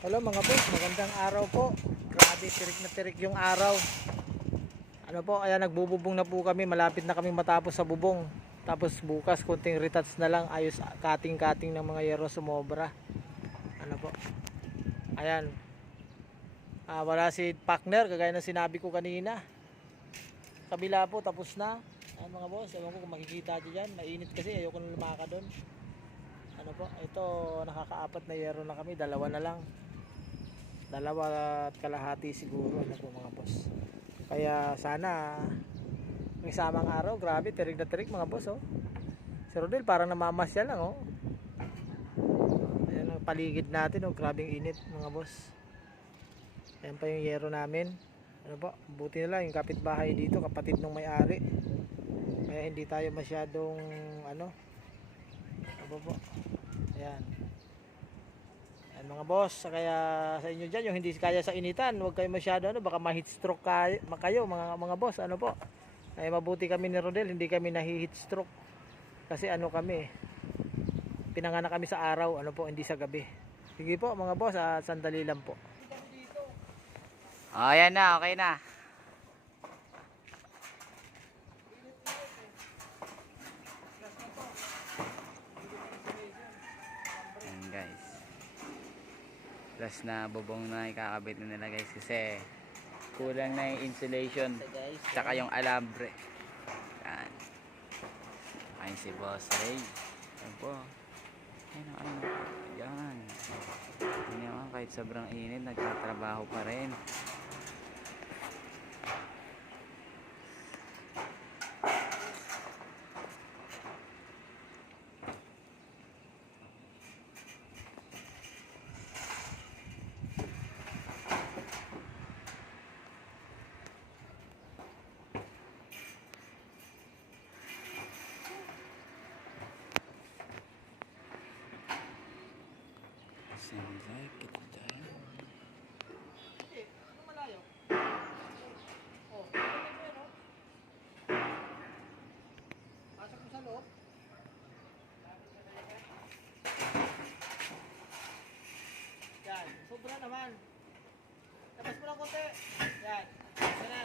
Hello mga boss, magandang araw po. Grabe, tirik na tirik yung araw. Ano po, ayan nagbububong na po kami. Malapit na kami matapos sa bubong. Tapos bukas, kunting retouch na lang. Ayos, cutting-cutting ng mga yero sumobra. Ano po. Ayan. Wala si partner, kagaya ng sinabi ko kanina. Kabila po, tapos na. Ayan mga boss, ewan ko kung makikita nyo dyan. Mainit kasi, ayoko na lumaka doon. Ano po, ito nakakaapat na yero na kami. Dalawa na lang. Dalawa at kalahati siguro na po mga boss. Kaya sana may samang araw. Grabe, tirig na tirig mga boss, oh. Si Rodel parang namamasya lang, oh. Ayan ang paligid natin, oh. Grabing init mga boss. Ayan pa yung yero namin. Ano po, buti na lang yung kapitbahay dito, kapatid ng may-ari. Kaya hindi tayo masyadong ano po. Ayan. Ayan mga boss, kaya sa inyo dyan, yung hindi kaya sa initan, huwag kayo masyado, baka ma-heat stroke kayo mga boss, ano po. Ay mabuti kami ni Rodel, hindi kami nahi-heat stroke. Kasi ano kami, pinanganak kami sa araw, ano po, hindi sa gabi. Sige po mga boss, sandali lang po. Oh, ayan na, okay na. Ayan guys. Plus na bubong na ikakabit na nila guys kasi kulang na yung insulation tsaka yung alambre. Ayan. Ayan si Boss Ray. Ayan po. Ayan ang ano. Ayan. Ayan naman kahit sobrang init nagtatrabaho pa rin. Seems like it's done. Ano malayo? Oh, pasok mo sa loob. Yan, sobra naman. Tapos mo lang konti. Yan. Yan na.